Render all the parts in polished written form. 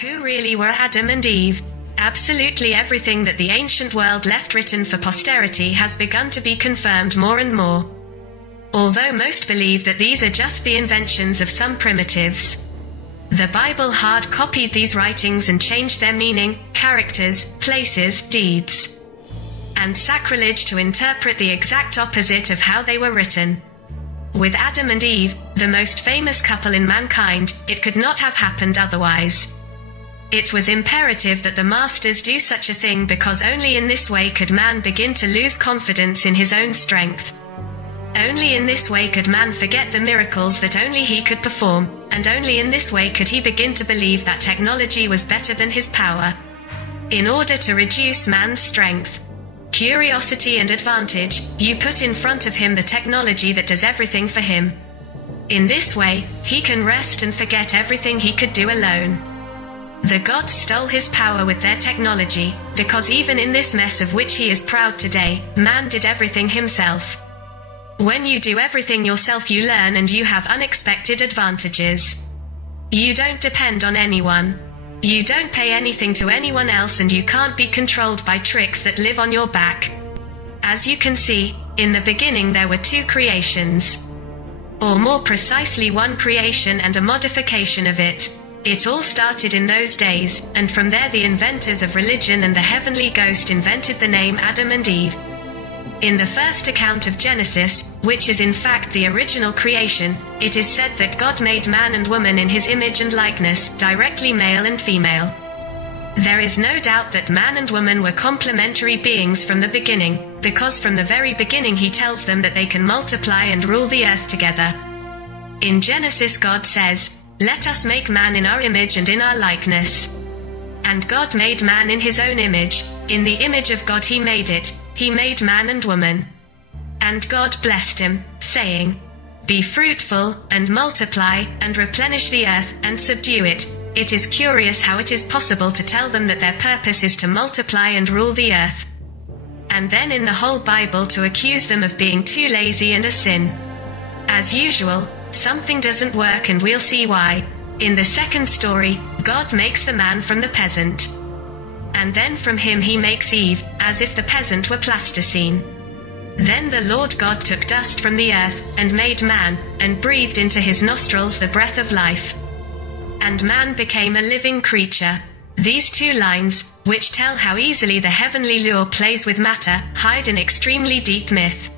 Who really were Adam and Eve? Absolutely everything that the ancient world left written for posterity has begun to be confirmed more and more. Although most believe that these are just the inventions of some primitives. The Bible hard copied these writings and changed their meaning, characters, places, deeds, and sacrilege to interpret the exact opposite of how they were written. With Adam and Eve, the most famous couple in mankind, it could not have happened otherwise. It was imperative that the masters do such a thing because only in this way could man begin to lose confidence in his own strength. Only in this way could man forget the miracles that only he could perform, and only in this way could he begin to believe that technology was better than his power. In order to reduce man's strength, curiosity and advantage, you put in front of him the technology that does everything for him. In this way, he can rest and forget everything he could do alone. The gods stole his power with their technology, because even in this mess of which he is proud today, man did everything himself. When you do everything yourself, you learn and you have unexpected advantages. You don't depend on anyone. You don't pay anything to anyone else, and you can't be controlled by tricks that live on your back. As you can see, in the beginning there were two creations. Or more precisely, one creation and a modification of it. It all started in those days, and from there the inventors of religion and the heavenly ghost invented the name Adam and Eve. In the first account of Genesis, which is in fact the original creation, it is said that God made man and woman in his image and likeness, directly male and female. There is no doubt that man and woman were complementary beings from the beginning, because from the very beginning he tells them that they can multiply and rule the earth together. In Genesis God says, "Let us make man in our image and in our likeness." And God made man in his own image, in the image of God he made it, he made man and woman. And God blessed him, saying, "Be fruitful, and multiply, and replenish the earth, and subdue it." It is curious how it is possible to tell them that their purpose is to multiply and rule the earth, and then in the whole Bible to accuse them of being too lazy and a sin. As usual, something doesn't work, and we'll see why. In the second story, God makes the man from the peasant. And then from him he makes Eve, as if the peasant were plasticine. Then the Lord God took dust from the earth, and made man, and breathed into his nostrils the breath of life. And man became a living creature. These two lines, which tell how easily the heavenly lure plays with matter, hide an extremely deep myth.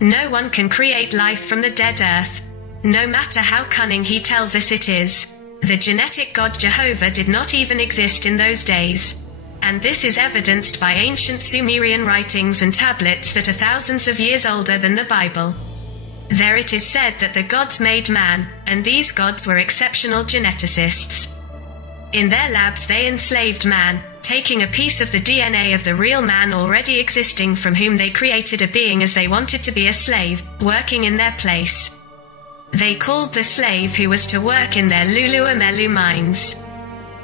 No one can create life from the dead earth, no matter how cunning he tells us it is. The genetic god Jehovah did not even exist in those days. And this is evidenced by ancient Sumerian writings and tablets that are thousands of years older than the Bible. There it is said that the gods made man, and these gods were exceptional geneticists. In their labs they enslaved man, taking a piece of the DNA of the real man already existing, from whom they created a being as they wanted to be a slave, working in their place. They called the slave who was to work in their Luluemelu mines.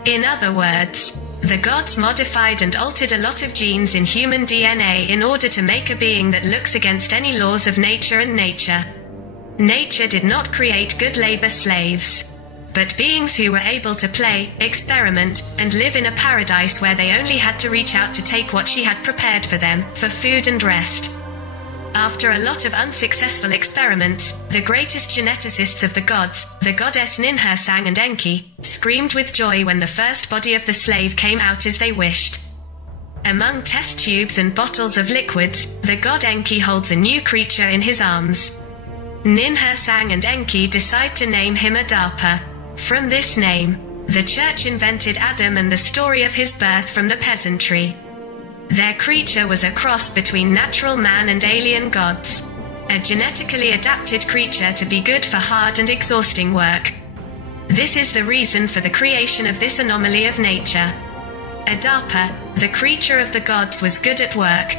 In other words, the gods modified and altered a lot of genes in human DNA in order to make a being that looks against any laws of nature, and nature did not create good labor slaves, but beings who were able to play, experiment, and live in a paradise where they only had to reach out to take what she had prepared for them, for food and rest. After a lot of unsuccessful experiments, the greatest geneticists of the gods, the goddess Ninhursag and Enki, screamed with joy when the first body of the slave came out as they wished. Among test tubes and bottles of liquids, the god Enki holds a new creature in his arms. Ninhursag and Enki decide to name him Adapa. From this name, the church invented Adam and the story of his birth from the peasantry. Their creature was a cross between natural man and alien gods. A genetically adapted creature to be good for hard and exhausting work. This is the reason for the creation of this anomaly of nature. Adapa, the creature of the gods, was good at work.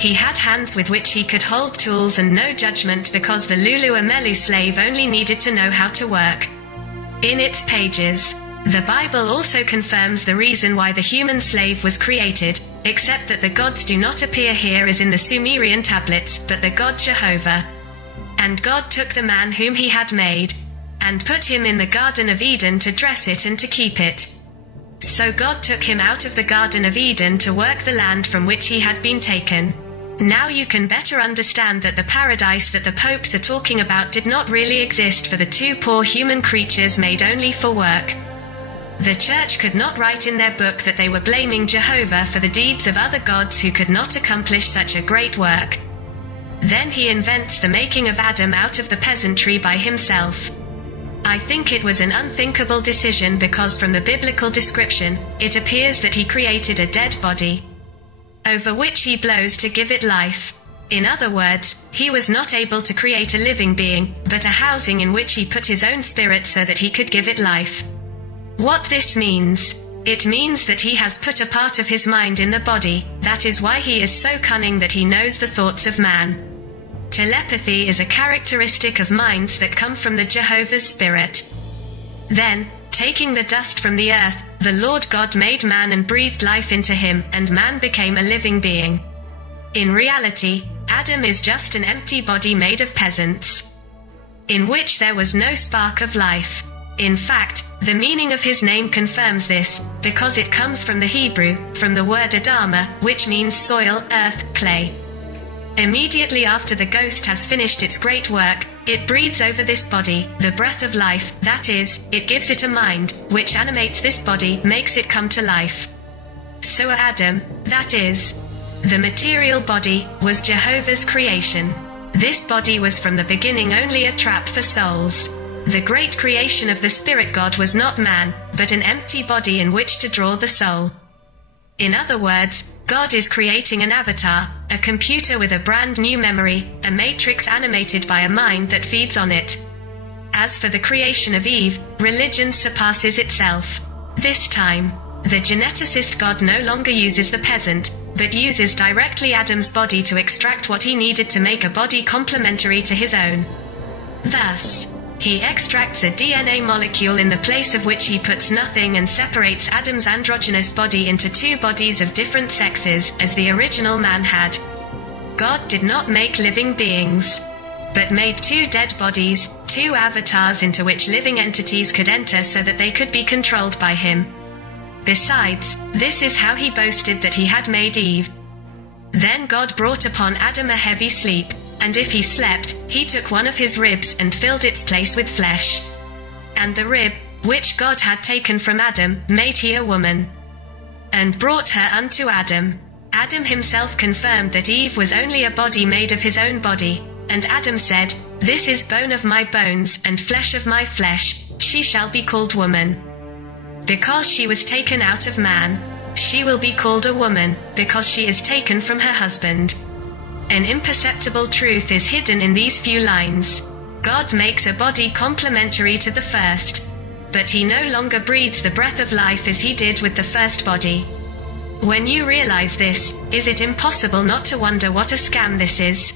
He had hands with which he could hold tools and no judgment, because the Luluemelu slave only needed to know how to work. In its pages, the Bible also confirms the reason why the human slave was created, except that the gods do not appear here as in the Sumerian tablets, but the god Jehovah. And God took the man whom he had made, and put him in the Garden of Eden to dress it and to keep it. So God took him out of the Garden of Eden to work the land from which he had been taken. Now you can better understand that the paradise that the popes are talking about did not really exist for the two poor human creatures made only for work. The church could not write in their book that they were blaming Jehovah for the deeds of other gods who could not accomplish such a great work. Then he invents the making of Adam out of the peasantry by himself. I think it was an unthinkable decision because from the biblical description, it appears that he created a dead body, over which he blows to give it life. In other words, he was not able to create a living being, but a housing in which he put his own spirit so that he could give it life. What this means? It means that he has put a part of his mind in the body. That is why he is so cunning that he knows the thoughts of man. Telepathy is a characteristic of minds that come from the Jehovah's Spirit. Then, taking the dust from the earth, the Lord God made man and breathed life into him, and man became a living being. In reality, Adam is just an empty body made of peasants, in which there was no spark of life. In fact, the meaning of his name confirms this, because it comes from the Hebrew, from the word Adama, which means soil, earth, clay. Immediately after the ghost has finished its great work, it breathes over this body, the breath of life, that is, it gives it a mind, which animates this body, makes it come to life. So Adam, that is, the material body, was Jehovah's creation. This body was from the beginning only a trap for souls. The great creation of the Spirit God was not man, but an empty body in which to draw the soul. In other words, God is creating an avatar, a computer with a brand new memory, a matrix animated by a mind that feeds on it. As for the creation of Eve, religion surpasses itself. This time, the geneticist God no longer uses the peasant, but uses directly Adam's body to extract what he needed to make a body complementary to his own. Thus, he extracts a DNA molecule in the place of which he puts nothing and separates Adam's androgynous body into two bodies of different sexes, as the original man had. God did not make living beings, but made two dead bodies, two avatars into which living entities could enter so that they could be controlled by him. Besides, this is how he boasted that he had made Eve. Then God brought upon Adam a heavy sleep, and if he slept, he took one of his ribs and filled its place with flesh. And the rib, which God had taken from Adam, made he a woman, and brought her unto Adam. Adam himself confirmed that Eve was only a body made of his own body, and Adam said, "This is bone of my bones, and flesh of my flesh, she shall be called woman. Because she was taken out of man, she will be called a woman, because she is taken from her husband." An imperceptible truth is hidden in these few lines. God makes a body complementary to the first, but he no longer breathes the breath of life as he did with the first body. When you realize this, is it impossible not to wonder what a scam this is?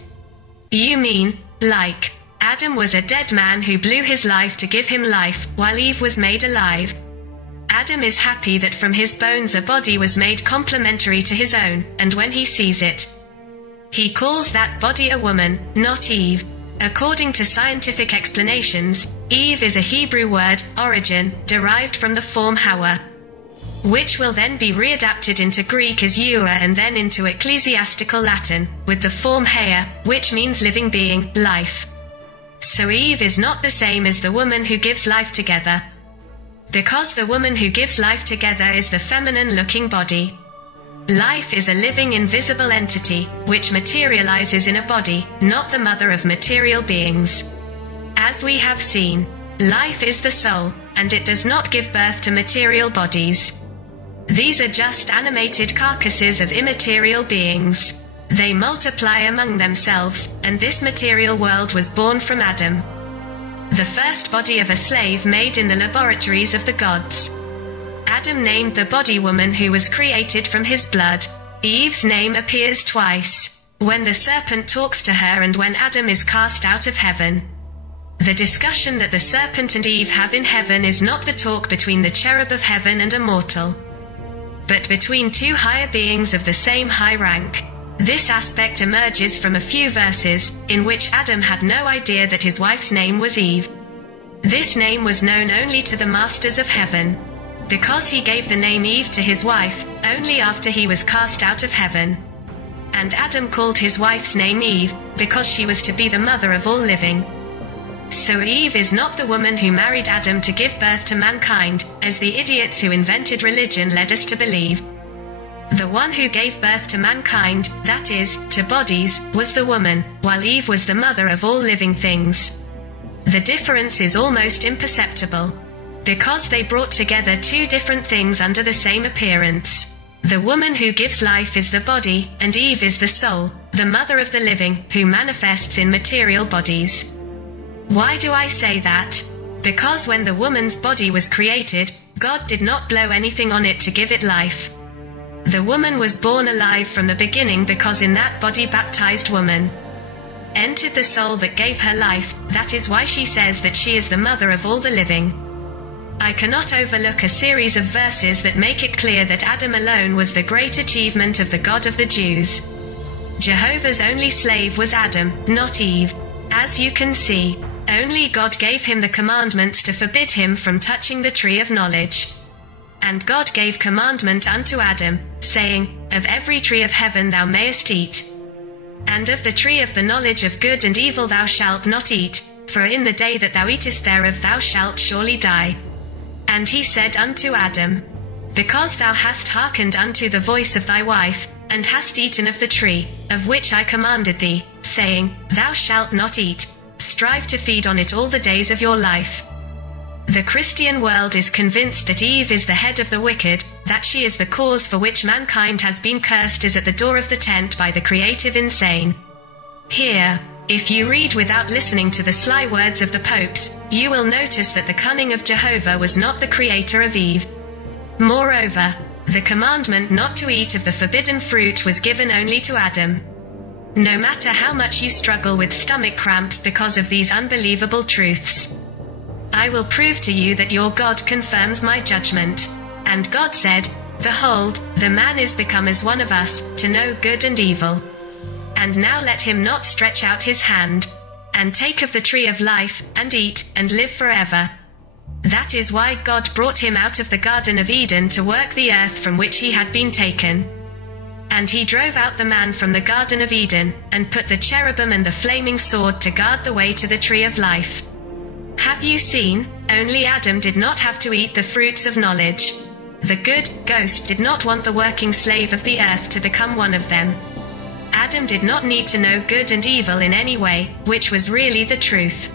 You mean, like, Adam was a dead man who blew his life to give him life, while Eve was made alive. Adam is happy that from his bones a body was made complementary to his own, and when he sees it, he calls that body a woman, not Eve. According to scientific explanations, Eve is a Hebrew word, origin, derived from the form Hawa, which will then be readapted into Greek as Eua and then into ecclesiastical Latin, with the form Hea, which means living being, life. So Eve is not the same as the woman who gives life together, because the woman who gives life together is the feminine-looking body. Life is a living invisible entity, which materializes in a body, not the mother of material beings. As we have seen, life is the soul, and it does not give birth to material bodies. These are just animated carcasses of immaterial beings. They multiply among themselves, and this material world was born from Adam, the first body of a slave made in the laboratories of the gods. Adam named the body woman who was created from his blood. Eve's name appears twice, when the serpent talks to her and when Adam is cast out of heaven. The discussion that the serpent and Eve have in heaven is not the talk between the cherub of heaven and a mortal, but between two higher beings of the same high rank. This aspect emerges from a few verses, in which Adam had no idea that his wife's name was Eve. This name was known only to the masters of heaven, because he gave the name Eve to his wife, only after he was cast out of heaven. And Adam called his wife's name Eve, because she was to be the mother of all living. So Eve is not the woman who married Adam to give birth to mankind, as the idiots who invented religion led us to believe. The one who gave birth to mankind, that is, to bodies, was the woman, while Eve was the mother of all living things. The difference is almost imperceptible, because they brought together two different things under the same appearance. The woman who gives life is the body, and Eve is the soul, the mother of the living, who manifests in material bodies. Why do I say that? Because when the woman's body was created, God did not blow anything on it to give it life. The woman was born alive from the beginning because in that body baptized woman entered the soul that gave her life. That is why she says that she is the mother of all the living. I cannot overlook a series of verses that make it clear that Adam alone was the great achievement of the God of the Jews. Jehovah's only slave was Adam, not Eve. As you can see, only God gave him the commandments to forbid him from touching the tree of knowledge. And God gave commandment unto Adam, saying, Of every tree of heaven thou mayest eat. And of the tree of the knowledge of good and evil thou shalt not eat, for in the day that thou eatest thereof thou shalt surely die. And he said unto Adam, Because thou hast hearkened unto the voice of thy wife, and hast eaten of the tree, of which I commanded thee, saying, Thou shalt not eat, strive to feed on it all the days of your life. The Christian world is convinced that Eve is the head of the wicked, that she is the cause for which mankind has been cursed is at the door of the tent by the creative insane. Here, if you read without listening to the sly words of the popes, you will notice that the cunning of Jehovah was not the creator of Eve. Moreover, the commandment not to eat of the forbidden fruit was given only to Adam. No matter how much you struggle with stomach cramps because of these unbelievable truths, I will prove to you that your God confirms my judgment. And God said, Behold, the man is become as one of us, to know good and evil. And now let him not stretch out his hand, and take of the tree of life, and eat, and live forever. That is why God brought him out of the Garden of Eden to work the earth from which he had been taken. And he drove out the man from the Garden of Eden, and put the cherubim and the flaming sword to guard the way to the tree of life. Have you seen? Only Adam did not have to eat the fruits of knowledge. The good ghost did not want the working slave of the earth to become one of them. Adam did not need to know good and evil in any way, which was really the truth.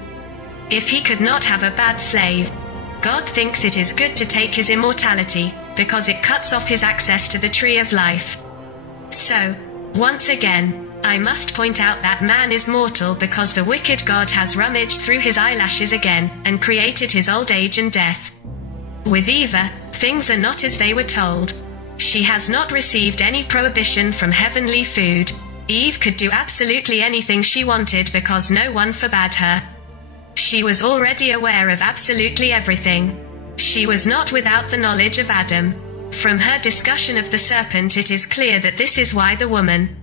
If he could not have a bad slave, God thinks it is good to take his immortality, because it cuts off his access to the tree of life. So, once again, I must point out that man is mortal because the wicked God has rummaged through his eyelashes again, and created his old age and death. With Eve, things are not as they were told. She has not received any prohibition from heavenly food. Eve could do absolutely anything she wanted because no one forbade her. She was already aware of absolutely everything. She was not without the knowledge of Adam. From her discussion of the serpent it is clear that this is why the woman,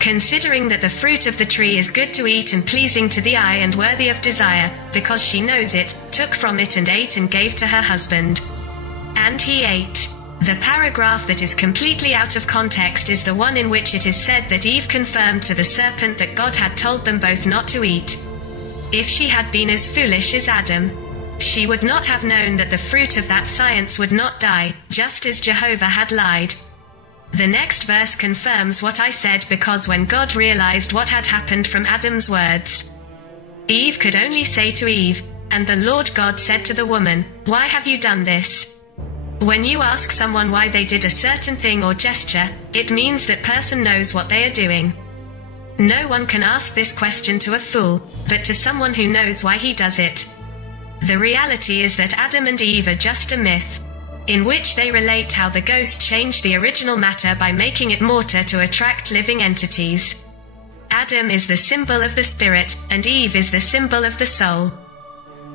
considering that the fruit of the tree is good to eat and pleasing to the eye and worthy of desire, because she knows it, took from it and ate and gave to her husband. And he ate. The paragraph that is completely out of context is the one in which it is said that Eve confirmed to the serpent that God had told them both not to eat. If she had been as foolish as Adam, she would not have known that the fruit of that science would not die, just as Jehovah had lied. The next verse confirms what I said because when God realized what had happened from Adam's words, Eve could only say to Eve, "And the Lord God said to the woman, Why have you done this?" When you ask someone why they did a certain thing or gesture, it means that person knows what they are doing. No one can ask this question to a fool, but to someone who knows why he does it. The reality is that Adam and Eve are just a myth, in which they relate how the ghost changed the original matter by making it mortar to attract living entities. Adam is the symbol of the spirit, and Eve is the symbol of the soul.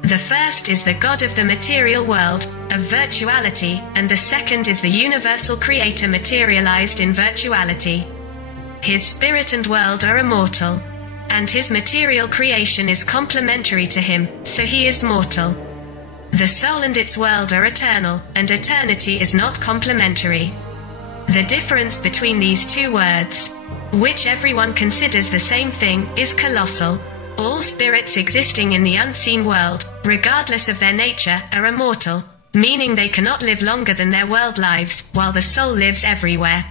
The first is the God of the material world, of virtuality, and the second is the universal creator materialized in virtuality. His spirit and world are immortal, and his material creation is complementary to him, so he is mortal. The soul and its world are eternal, and eternity is not complementary. The difference between these two words, which everyone considers the same thing, is colossal. All spirits existing in the unseen world, regardless of their nature, are immortal, meaning they cannot live longer than their world lives, while the soul lives everywhere.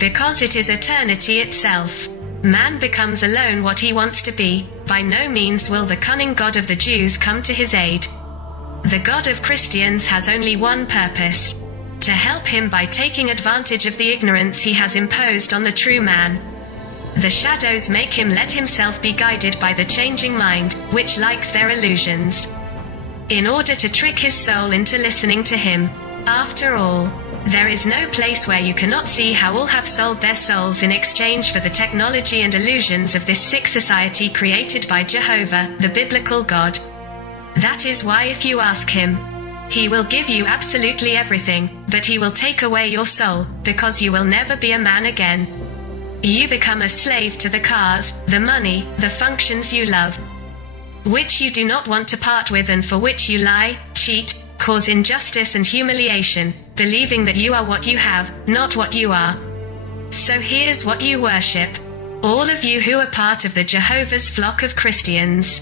Because it is eternity itself, man becomes alone what he wants to be. By no means will the cunning God of the Jews come to his aid. The God of Christians has only one purpose: to help him by taking advantage of the ignorance he has imposed on the true man. The shadows make him let himself be guided by the changing mind, which likes their illusions, in order to trick his soul into listening to him. After all, there is no place where you cannot see how all have sold their souls in exchange for the technology and illusions of this sick society created by Jehovah, the biblical God. That is why if you ask him, he will give you absolutely everything, but he will take away your soul, because you will never be a man again. You become a slave to the cars, the money, the functions you love, which you do not want to part with and for which you lie, cheat, cause injustice and humiliation, believing that you are what you have, not what you are. So here's what you worship, all of you who are part of the Jehovah's flock of Christians.